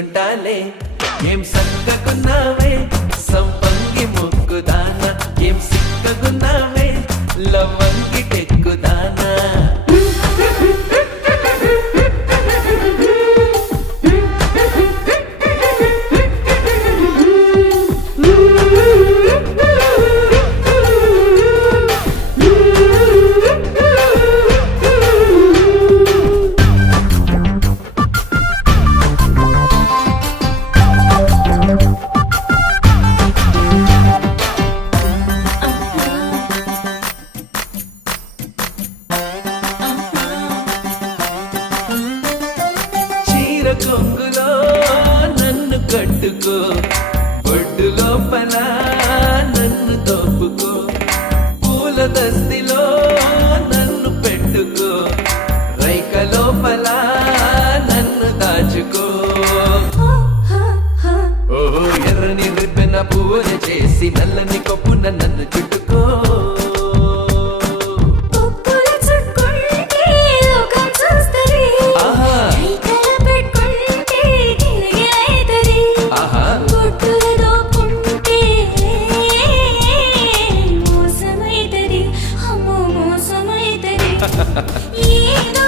చేసుకుంటాలే ఏం సక్కకున్నావే సంపంగి ముక్కుదానా ఏం సిక్కకున్నావే లవంగి టెక్కుదానా కొంగులో నన్ను కట్టుకో బొడ్డు లోపల నన్ను తోపుకో పూల దస్తిలో నన్ను పెట్టుకో రైక లోపల నన్ను దాచుకో ఓహో ఎర్రని రిబ్బెన పువ్వుని చేసి నల్లని కప్పున నన్ను చుట్టుకో Yeah.